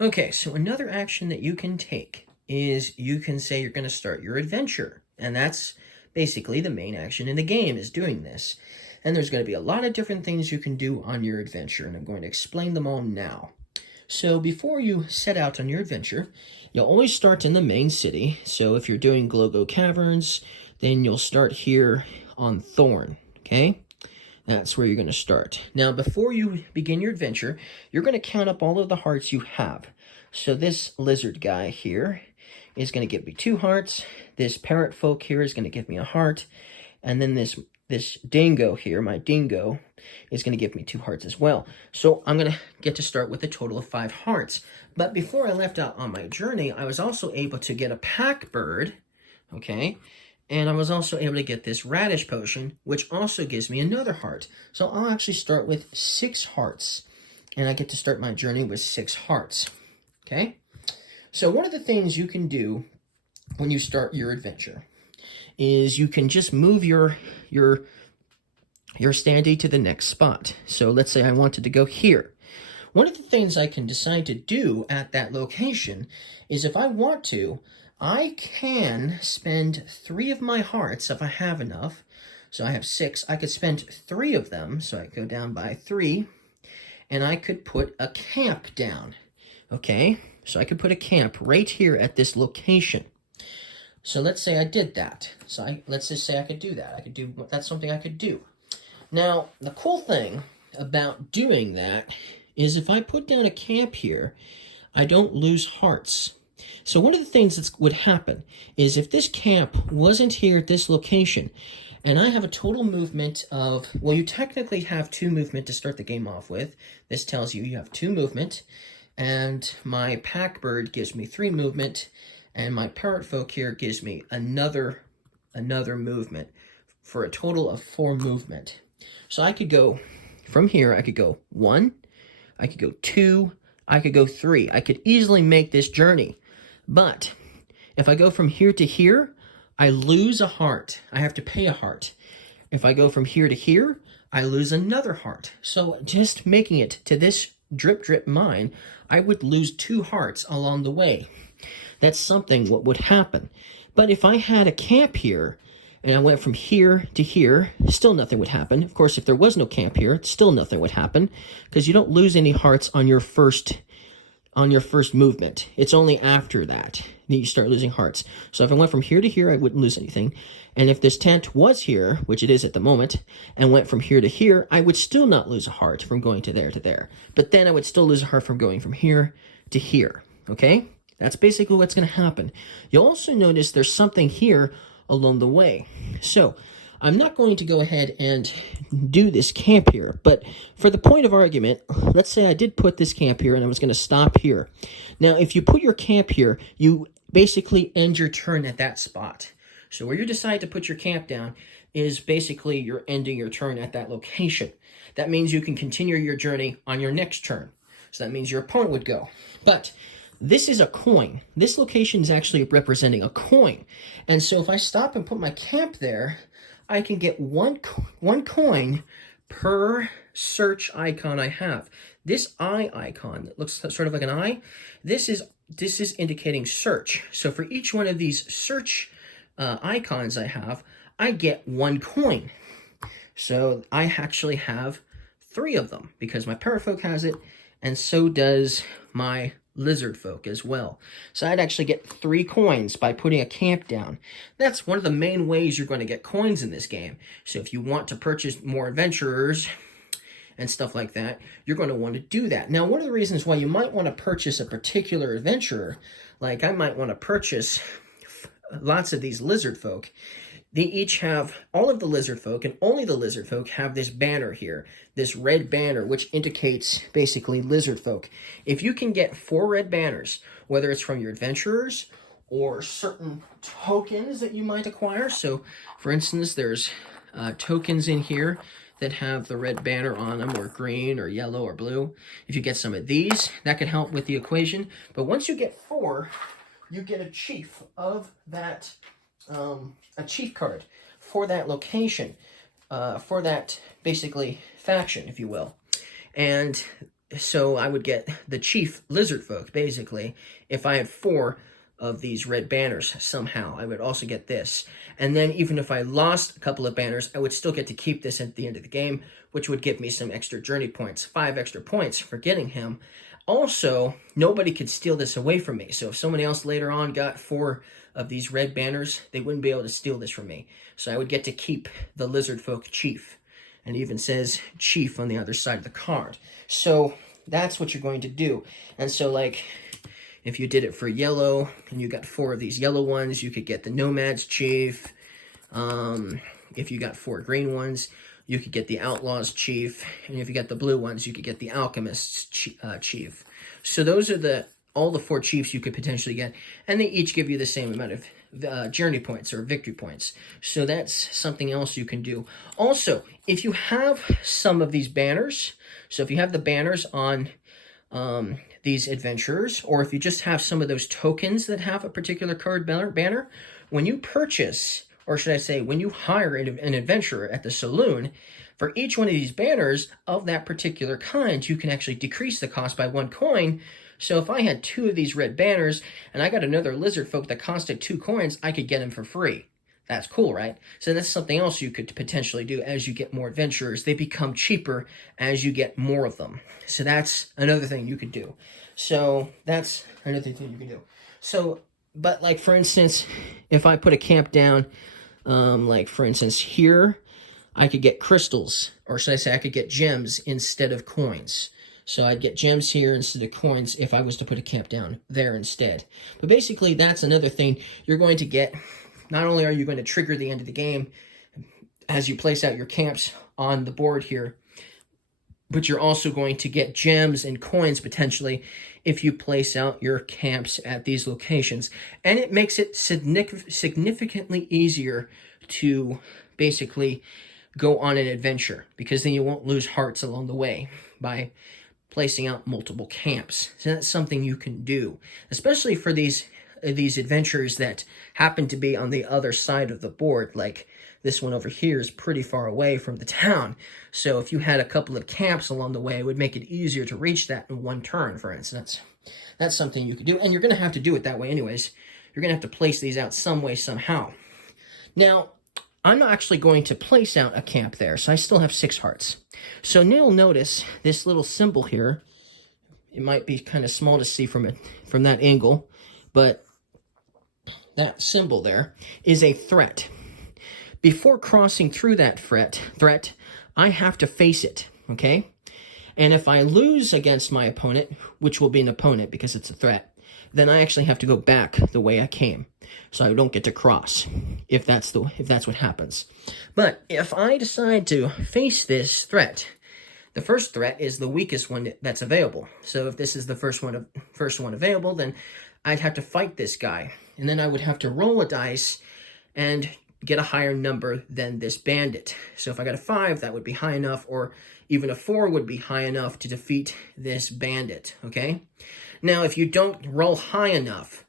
Okay, so another action that you can take is you can say you're going to start your adventure. And that's basically the main action in the game is doing this. And there's going to be a lot of different things you can do on your adventure, and I'm going to explain them all now. So before you set out on your adventure, you'll always start in the main city. So if you're doing Glogo Caverns, then you'll start here on Thorn, okay? That's where you're going to start. Now, before you begin your adventure, you're going to count up all of the hearts you have. So this lizard guy here is going to give me 2 hearts. This parrot folk here is going to give me a heart. And then this dingo here, my dingo, is going to give me 2 hearts as well. So I'm going to get to start with a total of 5 hearts. But before I left out on my journey, I was also able to get a pack bird, okay? And I was also able to get this radish potion, which also gives me another heart. So I'll actually start with 6 hearts. And I get to start my journey with 6 hearts. Okay? So one of the things you can do when you start your adventure is you can just move your standee to the next spot. So let's say I wanted to go here. One of the things I can decide to do at that location is if I want to, I can spend 3 of my hearts if I have enough. So I have 6. I could spend 3 of them. So I go down by 3. And I could put a camp down. Okay? So I could put a camp right here at this location. So let's say I did that. So let's just say I could do that. That's something I could do. Now, the cool thing about doing that is if I put down a camp here, I don't lose hearts. So one of the things that would happen is if this camp wasn't here at this location, and I have a total movement of, well, you technically have 2 movement to start the game off with. This tells you have 2 movement, and my pack bird gives me 3 movement, and my parrot folk here gives me another movement for a total of 4 movement. So I could go from here, I could go 1, I could go 2, I could go 3. I could easily make this journey. But if I go from here to here, I lose a heart. I have to pay a heart. If I go from here to here, I lose another heart. So just making it to this drip drip mine, I would lose 2 hearts along the way. That's something what would happen. But if I had a camp here, and I went from here to here, still nothing would happen. Of course, if there was no camp here, still nothing would happen, because you don't lose any hearts on your first movement. It's only after that you start losing hearts. So if I went from here to here, I wouldn't lose anything. And if this tent was here, which it is at the moment, and went from here to here, I would still not lose a heart from going to there to there. But then I would still lose a heart from going from here to here. Okay? That's basically what's going to happen. You'll also notice there's something here along the way. So I'm not going to go ahead and do this camp here, but for the point of argument, let's say I did put this camp here and I was going to stop here. Now, if you put your camp here, you basically end your turn at that spot. So where you decide to put your camp down is basically you're ending your turn at that location. That means you can continue your journey on your next turn. So that means your opponent would go. But this is a coin. This location is actually representing a coin. And so if I stop and put my camp there, I can get one coin per search icon I have. This eye icon that looks sort of like an eye, this is indicating search. So for each one of these search icons I have, I get 1 coin. So I actually have 3 of them because my parrot folk has it, and so does my lizard folk as well. So I'd actually get 3 coins by putting a camp down. That's one of the main ways you're going to get coins in this game. So if you want to purchase more adventurers and stuff like that, you're going to want to do that. Now, one of the reasons why you might want to purchase a particular adventurer, like I might want to purchase lots of these lizard folk, they each have, all of the lizard folk, and only the lizard folk have this banner here, this red banner, which indicates basically lizard folk. If you can get 4 red banners, whether it's from your adventurers or certain tokens that you might acquire. So, for instance, there's tokens in here that have the red banner on them, or green, or yellow, or blue. If you get some of these, that can help with the equation. But once you get 4, you get a chief of that, a chief card for that location, for that basically faction, if you will. And so I would get the chief lizard folk, basically, if I had 4 of these red banners somehow. I would also get this. And then even if I lost a couple of banners, I would still get to keep this at the end of the game, which would give me some extra journey points, 5 extra points for getting him. Also, nobody could steal this away from me. So if somebody else later on got 4 of these red banners, they wouldn't be able to steal this from me. So I would get to keep the lizard folk chief. And it even says chief on the other side of the card. So that's what you're going to do. And so, like, if you did it for yellow and you got 4 of these yellow ones, you could get the nomad's chief. If you got 4 green ones, you could get the outlaw's chief. And if you got the blue ones, you could get the alchemist's chief. So those are all the 4 chiefs you could potentially get, and they each give you the same amount of journey points or victory points. So that's something else you can do. Also, if you have some of these banners, so if you have the banners on these adventurers, or if you just have some of those tokens that have a particular card banner, when you purchase, or should I say, when you hire an adventurer at the saloon, for each one of these banners of that particular kind, you can actually decrease the cost by 1 coin. So if I had 2 of these red banners and I got another lizard folk that costed 2 coins, I could get him for free. That's cool, right? So that's something else you could potentially do as you get more adventurers. They become cheaper as you get more of them. So that's another thing you could do. So that's another thing you can do. So, but like for instance, if I put a camp down, like for instance here, I could get crystals, or should I say I could get gems instead of coins. So I'd get gems here instead of coins if I was to put a camp down there instead. But basically, that's another thing you're going to get. Not only are you going to trigger the end of the game as you place out your camps on the board here, but you're also going to get gems and coins potentially if you place out your camps at these locations. And it makes it significantly easier to basically go on an adventure, because then you won't lose hearts along the way by placing out multiple camps. So that's something you can do, especially for these adventures that happen to be on the other side of the board. Like this one over here is pretty far away from the town. So if you had a couple of camps along the way, it would make it easier to reach that in 1 turn, for instance. That's something you could do. And you're going to have to do it that way anyways. You're going to have to place these out some way, somehow. Now, I'm not actually going to place out a camp there, so I still have 6 hearts. So now you'll notice this little symbol here. It might be kind of small to see from that angle, but that symbol there is a threat. Before crossing through that threat, I have to face it, okay? And if I lose against my opponent, which will be an opponent because it's a threat, then I actually have to go back the way I came. So I don't get to cross if that's what happens. But if I decide to face this threat, the first threat is the weakest one that's available. So if this is the first one available, then I'd have to fight this guy. And then I would have to roll a dice and get a higher number than this bandit. So if I got a 5, that would be high enough, or even a 4 would be high enough to defeat this bandit, okay? Now, if you don't roll high enough,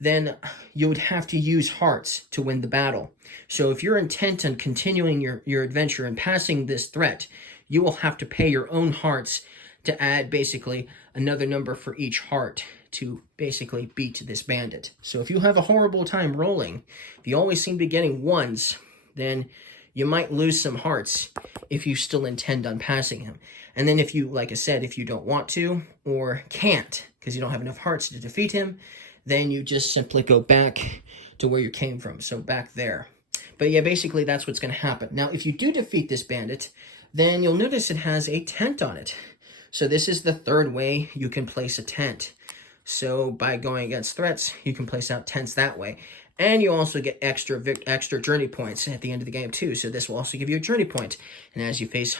then you would have to use hearts to win the battle. So if you're intent on continuing your adventure and passing this threat, you will have to pay your own hearts to add basically another number for each heart to basically beat this bandit. So if you have a horrible time rolling, if you always seem to be getting 1s, then you might lose some hearts if you still intend on passing him. And then if you, like I said, if you don't want to or can't because you don't have enough hearts to defeat him, then you just simply go back to where you came from, so back there. But yeah, basically that's what's going to happen. Now, if you do defeat this bandit, then you'll notice it has a tent on it. So this is the 3rd way you can place a tent. So by going against threats, you can place out tents that way. And you also get extra journey points at the end of the game too. So this will also give you a journey point. And as you face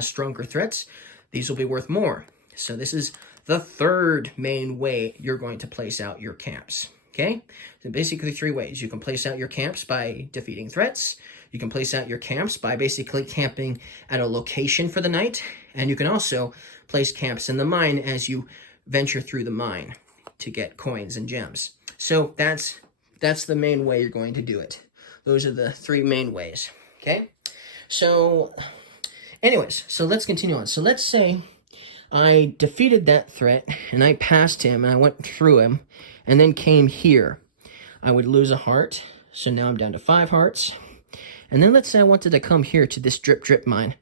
stronger threats, these will be worth more. So this is the 3rd main way you're going to place out your camps. Okay? So basically 3 ways. You can place out your camps by defeating threats. You can place out your camps by basically camping at a location for the night. And you can also place camps in the mine as you venture through the mine to get coins and gems. So that's the main way you're going to do it. Those are the 3 main ways. Okay? So anyways, so let's continue on. So let's say I defeated that threat, and I passed him, and I went through him, and then came here. I would lose a heart, so now I'm down to 5 hearts. And then let's say I wanted to come here to this drip drip mine.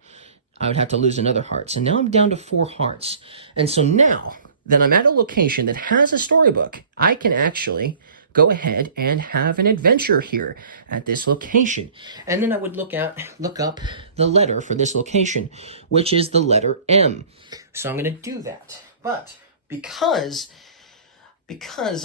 I would have to lose another heart. So now I'm down to 4 hearts. And so now that I'm at a location that has a storybook, I can actually go ahead and have an adventure here at this location. And then I would look up the letter for this location, which is the letter M. So I'm going to do that. But because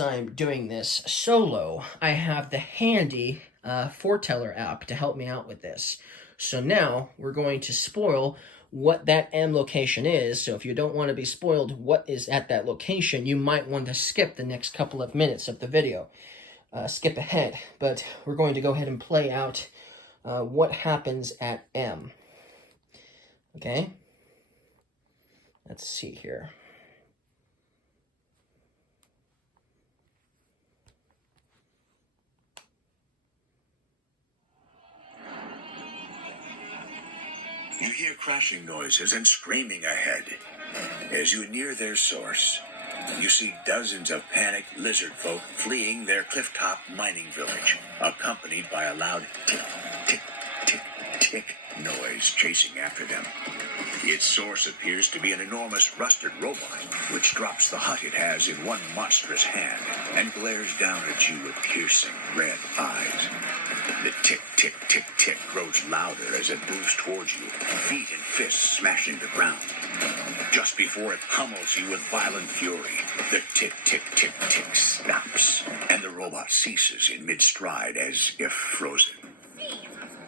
I'm doing this solo, I have the handy Foreteller app to help me out with this. So now we're going to spoil what that M location is. So if you don't want to be spoiled what is at that location, you might want to skip the next couple of minutes of the video. Skip ahead, but we're going to go ahead and play out what happens at M. Okay? Let's see here. You hear crashing noises and screaming ahead. As you near their source, you see dozens of panicked lizard folk fleeing their clifftop mining village, accompanied by a loud tick, tick, tick, tick noise chasing after them. Its source appears to be an enormous rusted robot, which drops the hut it has in one monstrous hand and glares down at you with piercing red eyes. The tick, tick, tick, tick grows louder as it moves towards you, feet and fists smashing the ground. Just before it pummels you with violent fury, the tick, tick, tick, tick snaps, and the robot ceases in mid-stride as if frozen.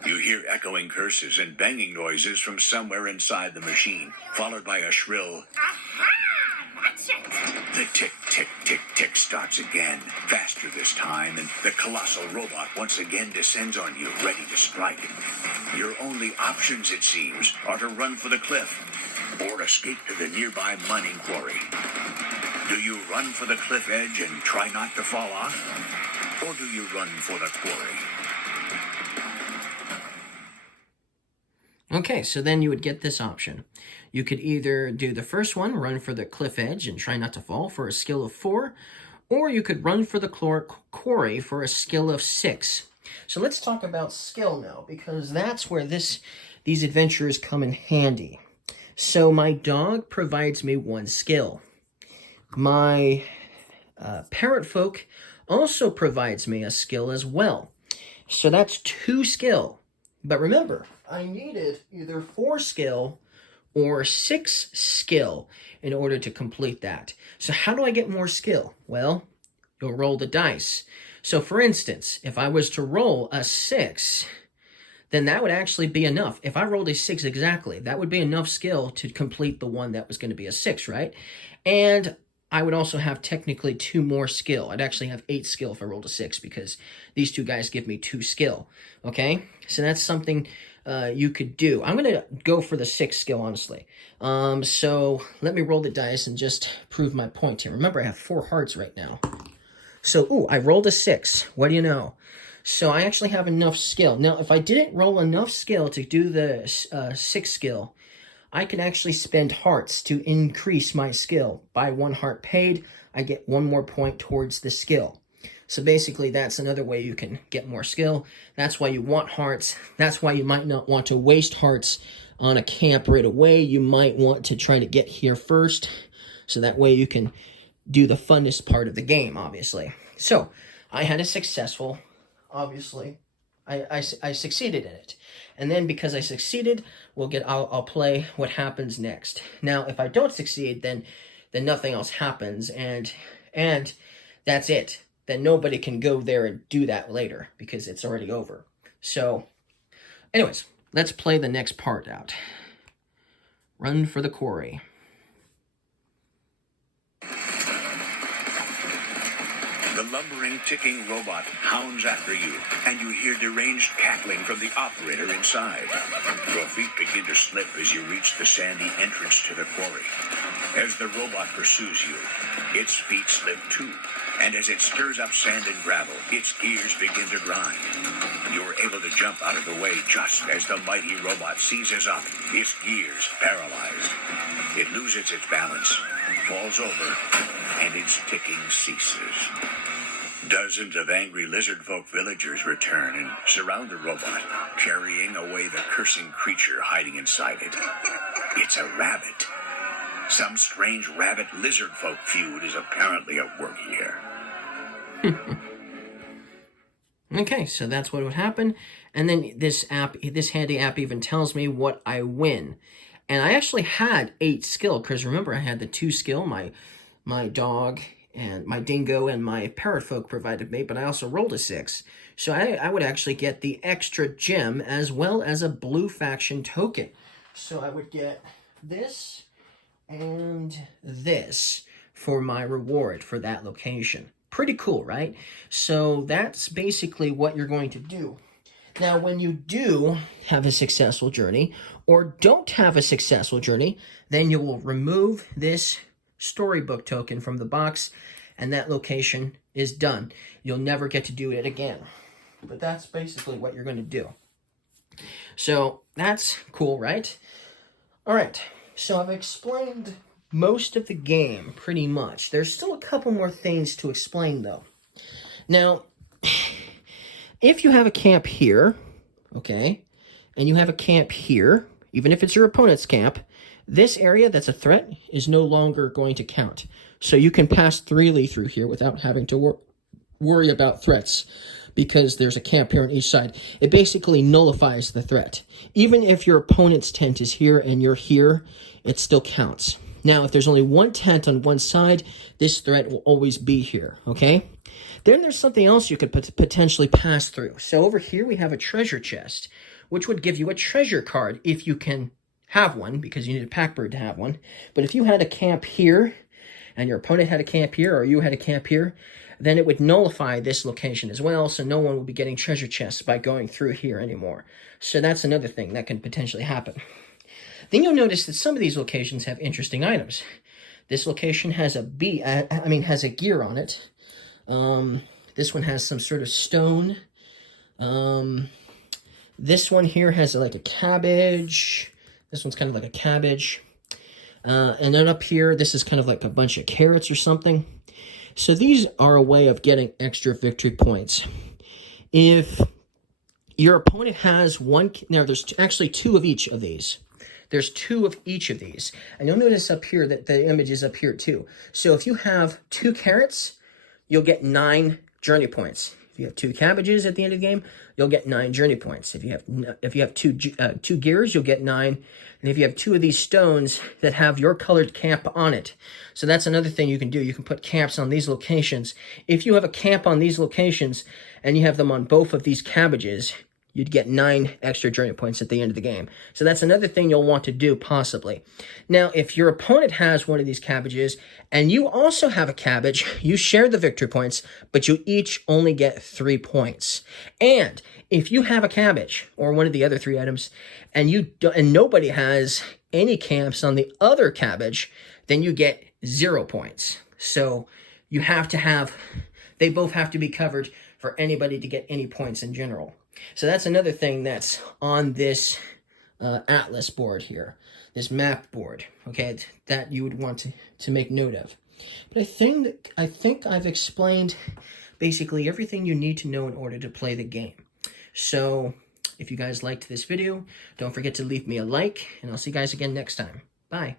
You hear echoing curses and banging noises from somewhere inside the machine, followed by a shrill, "Aha! That's it!" The tick, tick, tick, tick starts again, faster this time, and the colossal robot once again descends on you, ready to strike. Your only options, it seems, are to run for the cliff, or escape to the nearby mining quarry. Do you run for the cliff edge and try not to fall off? Or do you run for the quarry? Okay, so then you would get this option. You could either do the first one, run for the cliff edge and try not to fall for a skill of 4, or you could run for the quarry for a skill of 6. So let's talk about skill now, because that's where these adventures come in handy. So my dog provides me 1 skill. My parrot folk also provides me a skill as well. So that's 2 skill. But remember, I needed either 4 skill or 6 skill in order to complete that. So how do I get more skill? Well, you'll roll the dice. So for instance, if I was to roll a 6, then that would actually be enough. If I rolled a 6 exactly, that would be enough skill to complete the one that was going to be a 6, right? And I would also have technically 2 more skill. I'd actually have 8 skill if I rolled a 6, because these 2 guys give me 2 skill, okay? So that's something you could do. I'm going to go for the 6 skill, honestly. So let me roll the dice and just prove my point here. Remember, I have 4 hearts right now. So, ooh, I rolled a 6. What do you know? So I actually have enough skill. Now, if I didn't roll enough skill to do the 6 skill, I can actually spend hearts to increase my skill. By 1 heart paid, I get 1 more point towards the skill. So basically, that's another way you can get more skill. That's why you want hearts. That's why you might not want to waste hearts on a camp right away. You might want to try to get here first, so that way you can do the funnest part of the game, obviously. So, I had a successful, obviously, I succeeded in it. And then because I succeeded, I'll play what happens next. Now, if I don't succeed, then nothing else happens, and that's it. Then nobody can go there and do that later, because it's already over. So, anyways, let's play the next part out. Run for the quarry. The lumbering, ticking robot hounds after you, and you hear deranged cackling from the operator inside. Your feet begin to slip as you reach the sandy entrance to the quarry. As the robot pursues you, its feet slip too, and as it stirs up sand and gravel, its gears begin to grind. You're able to jump out of the way just as the mighty robot seizes up, its gears paralyzed. It loses its balance, falls over, and its ticking ceases. Dozens of angry lizard folk villagers return and surround the robot, carrying away the cursing creature hiding inside it. It's a rabbit. Some strange rabbit lizard folk feud is apparently at work here. Okay, so that's what would happen. And then this handy app even tells me what I win. And I actually had 8 skill, because remember I had the 2 skill, my dog and my dingo and my parrot folk provided me, but I also rolled a 6. So I would actually get the extra gem as well as a blue faction token. So I would get this and this for my reward for that location. Pretty cool, right? So that's basically what you're going to do. Now, when you do have a successful journey or don't have a successful journey, then you will remove this storybook token from the box, and that location is done. You'll never get to do it again. But that's basically what you're going to do. So that's cool, right? All right. So I've explained most of the game, pretty much. There's still a couple more things to explain, though. Now, if you have a camp here, okay, and you have a camp here, even if it's your opponent's camp, this area that's a threat is no longer going to count. So you can pass freely through here without having to worry about threats, because there's a camp here on each side. It basically nullifies the threat. Even if your opponent's tent is here and you're here, it still counts. Now, if there's only one tent on one side, this threat will always be here, okay? Then there's something else you could potentially pass through. So over here we have a treasure chest, which would give you a treasure card if you can have one, because you need a pack bird to have one. But if you had a camp here, and your opponent had a camp here, or you had a camp here, then it would nullify this location as well, so no one will be getting treasure chests by going through here anymore. So that's another thing that can potentially happen. Then you'll notice that some of these locations have interesting items. This location has a has a gear on it. This one has some sort of stone. This one here has like a cabbage. This one's kind of like a cabbage. And then up here, this is kind of like a bunch of carrots or something. So these are a way of getting extra victory points. If your opponent has one, now there's actually 2 of each of these. There's 2 of each of these. And you'll notice up here that the image is up here too. So if you have 2 carrots, you'll get 9 journey points. If you have 2 cabbages at the end of the game, you'll get 9 journey points. If you have two gears, you'll get 9. And if you have 2 of these stones that have your colored camp on it. So that's another thing you can do. You can put camps on these locations. If you have a camp on these locations and you have them on both of these cabbages, you'd get 9 extra journey points at the end of the game. So that's another thing you'll want to do, possibly. Now, if your opponent has one of these cabbages, and you also have a cabbage, you share the victory points, but you each only get 3 points. And if you have a cabbage, or one of the other 3 items, and nobody has any camps on the other cabbage, then you get 0 points. So you have to have, they both have to be covered for anybody to get any points in general. So that's another thing that's on this atlas board here, this map board, okay, that you would want to make note of. But I think I've explained basically everything you need to know in order to play the game. So if you guys liked this video, don't forget to leave me a like, and I'll see you guys again next time. Bye.